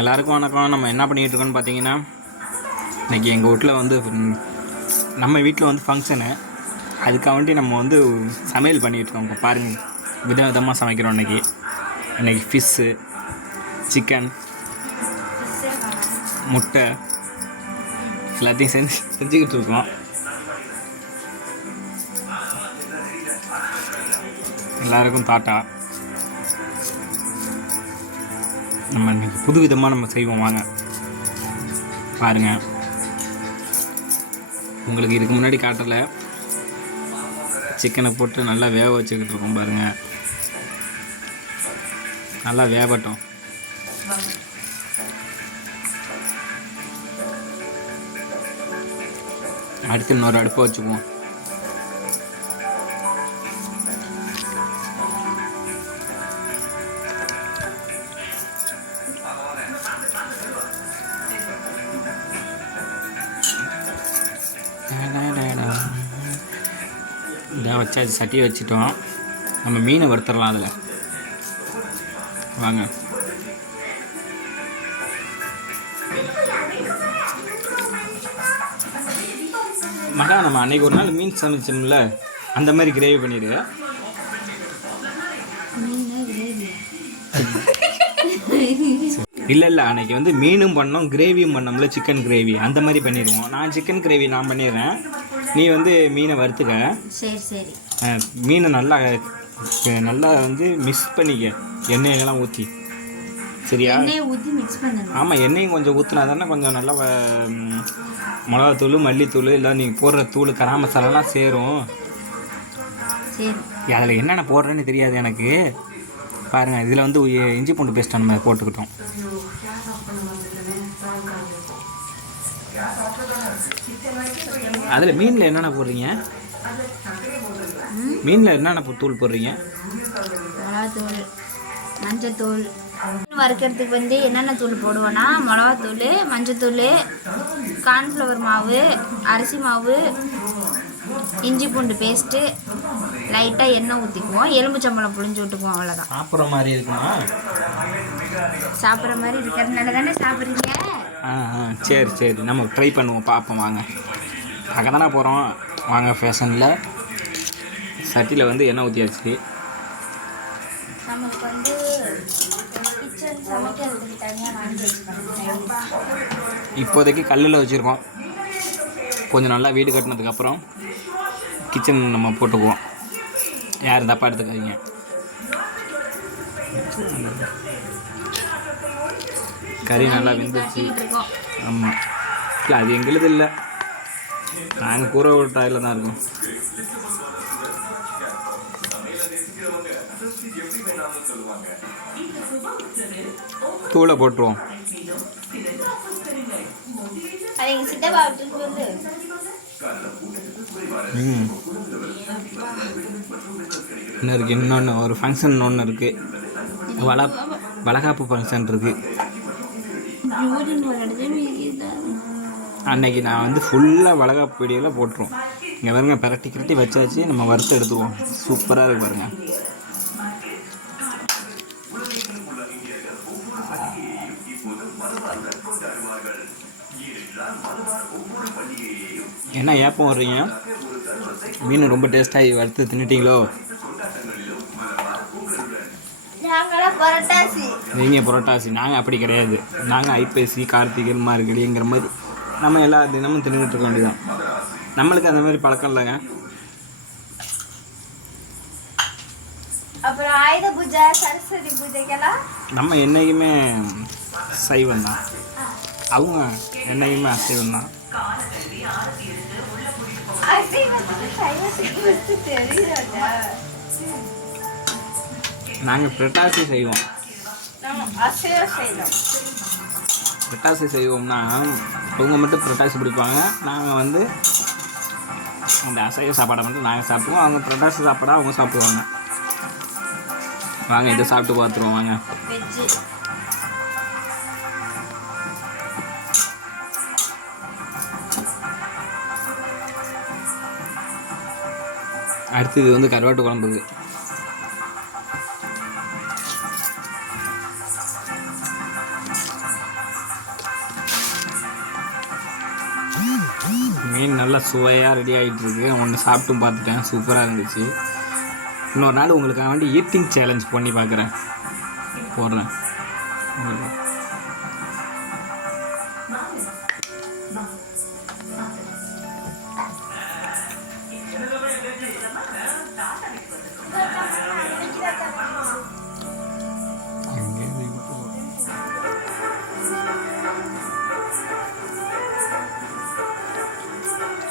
எல்லாருக்கும் வணக்கம். நம்ம என்ன பண்ணிகிட்டு இருக்கோம்னு பார்த்தீங்கன்னா, இன்றைக்கி எங்கள் வீட்டில் வந்து நம்ம வீட்டில் வந்து ஃபங்க்ஷனு. அதுக்காக நம்ம வந்து சமையல் பண்ணிகிட்ருக்கோம். இப்போ பாருங்கள், விதவிதமாக சமைக்கிறோம். இன்றைக்கி ஃபிஷ்ஷு, சிக்கன், முட்டை எல்லாத்தையும் செஞ்சுக்கிட்டு இருக்கோம். எல்லாருக்கும் தாட்டா. நம்ம இன்றைக்கி புது விதமாக நம்ம செய்வோம். வாங்க பாருங்கள். உங்களுக்கு இதுக்கு முன்னாடி காட்டலை, சிக்கனை போட்டு நல்லா வேக வச்சுக்கிட்டு இருக்கோம். பாருங்கள், நல்லா வேகட்டும். அடுத்து இன்னொரு அடுப்பை வச்சுக்குவோம். இதாக வச்சாச்சு, சட்டியை வச்சுட்டோம். நம்ம மீனை வறுத்துடலாம். அதில் வாங்க. மகா, நம்ம அன்றைக்கி ஒரு நாள் மீன் சமைச்சோம்ல, அந்த மாதிரி கிரேவி பண்ணிடு. இல்லை அன்றைக்கி வந்து மீனும் பண்ணோம், கிரேவியும் பண்ணோம்ல, சிக்கன் கிரேவி. அந்த மாதிரி பண்ணிடுவோம். நான் சிக்கன் கிரேவி நான் பண்ணிடுறேன், நீ வந்து மீனை வறுத்துக்க. சரி சரி. மீனை நல்லா நல்லா வந்து மிக்ஸ் பண்ணிக்க, எண்ணெயெல்லாம் ஊற்றி. சரியா? ஊற்றி மிக்ஸ் பண்ணணும். ஆமாம், எண்ணெயும் கொஞ்சம் ஊற்றினா தானே கொஞ்சம் நல்லா மிளகாத்தூள், மல்லித்தூள், இல்லை நீங்கள் போடுற தூள், கரம் மசாலாலாம் சேரும். சரி, அதில் என்னென்ன போடுறேன்னு தெரியாது எனக்கு. பாருங்கள், இதில் வந்து இஞ்சி பூண்டு பேஸ்ட் நம்ம போட்டுக்கிட்டோம். அதில் மீனில் என்னென்ன போடுறீங்க? மீனில் என்னென்ன தூள் போடுறீங்க? மிளகாத்தூள், மஞ்சத்தூள். வறுக்கிறதுக்கு வந்து என்னென்ன தூள் போடுவோன்னா, மிளகாத்தூள், மஞ்சத்தூள், கார்ன்ஃப்ளவர் மாவு, அரிசி மாவு, இஞ்சி பூண்டு பேஸ்ட்டு, லைட்டாக எண்ணெய் ஊற்றிக்குவோம், எலும்புச்சம்பழம் புழிஞ்சு விட்டுக்குவோம். அவ்வளோதான். சாப்பிட்ற மாதிரி இருக்குமா? சாப்பிட்ற மாதிரி இருக்கிறதுனால தானே சாப்பிட்றீங்க. சரி சரி, நம்ம ட்ரை பண்ணுவோம், பார்ப்போம். வாங்க, அங்கே தானே போகிறோம். வாங்க. ஃபேஷனில் சட்டியில் வந்து எண்ணெய் ஊற்றியாச்சு. நமக்கு வந்து கிச்சன் சமைக்கிறதுக்கு தனியாக வாங்கி வச்சுக்கணும். இப்போதைக்கு கல்லில் வச்சுருக்கோம். கொஞ்சம் நல்லா வீடு கட்டினதுக்கப்புறம் கிச்சன் நம்ம போட்டுக்குவோம். யார் தப்பாக எடுத்துக்காதீங்க. கறி நல்லா வெந்துச்சு. ஆமாம், இல்லை அது எங்களுது இல்லை, நாங்கள் கூரை டாயில் தான் இருக்கோம். தூளை போட்டுருவோம். என்ன இருக்குது? இன்னொன்று ஒரு ஃபங்க்ஷன் ஒன்று இருக்குது, வளகாப்பு ஃபங்க்ஷன் இருக்குது. அன்னைக்கு நான் வந்து ஃபுல்லாக வளகாப்பு வீடியோவில் போட்டுருவோம். இங்கே பாருங்க, பிரட்டி வச்சாச்சு. நம்ம வறுத்து எடுத்துருவோம். சூப்பராக இருக்கு பாருங்கள். என்ன ஏப்பம் வர்றீங்க? மீன் ரொம்ப டேஸ்ட்டாகி வறுத்து தின்னுட்டீங்களோ? நீங்கள் புரோட்டாசி, நாங்கள் அப்படி கிடையாது. நாங்கள் ஐப்பசி, கார்த்திகை, மார்கழிங்கிற மாதிரி நம்ம எல்லா தினமும் தின்னுட்டு இருக்க வேண்டியதான். நம்மளுக்கு அந்த மாதிரி பழக்கம் இல்லைங்க. அப்புறம் ஆயுத பூஜை, சரஸ்வதி பூஜைக்கெல்லாம் நம்ம என்னைக்குமே சைவம் தான், அவங்க என்னைக்குமே அசைவம் தான். நாங்கள் புரட்டாசி செய்வோம். புரட்டாசி செய்வோம்னா அவங்க மட்டும் புரட்டாசி பிடிப்பாங்க, நாங்கள் வந்து அந்த அசைவ சாப்பாடை மட்டும் நாங்கள் சாப்பிடுவோம். அவங்க புரட்டாசி சாப்பாடாக அவங்க சாப்பிடுவாங்க. வாங்க, இதை சாப்பிட்டு பார்த்துருவோம். வாங்க. அடுத்து இது வந்து கருவாட்டு குழம்புக்கு. மீன் நல்லா சுவையாக ரெடி ஆகிட்டுருக்கு. ஒன்று சாப்பிட்டும் பார்த்துட்டேன், சூப்பராக இருந்துச்சு. இன்னொரு நாள் உங்களுக்காக வேண்டி ஈட்டிங் சேலஞ்ச் பண்ணி பார்க்குறேன், போடுறேன்.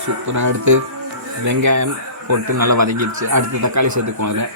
சூப்பராக எடுத்து வெங்காயம் போட்டு நல்லா வதங்கிடுச்சு. அடுத்து தக்காளி சேர்த்துக்குவோம் அதில்.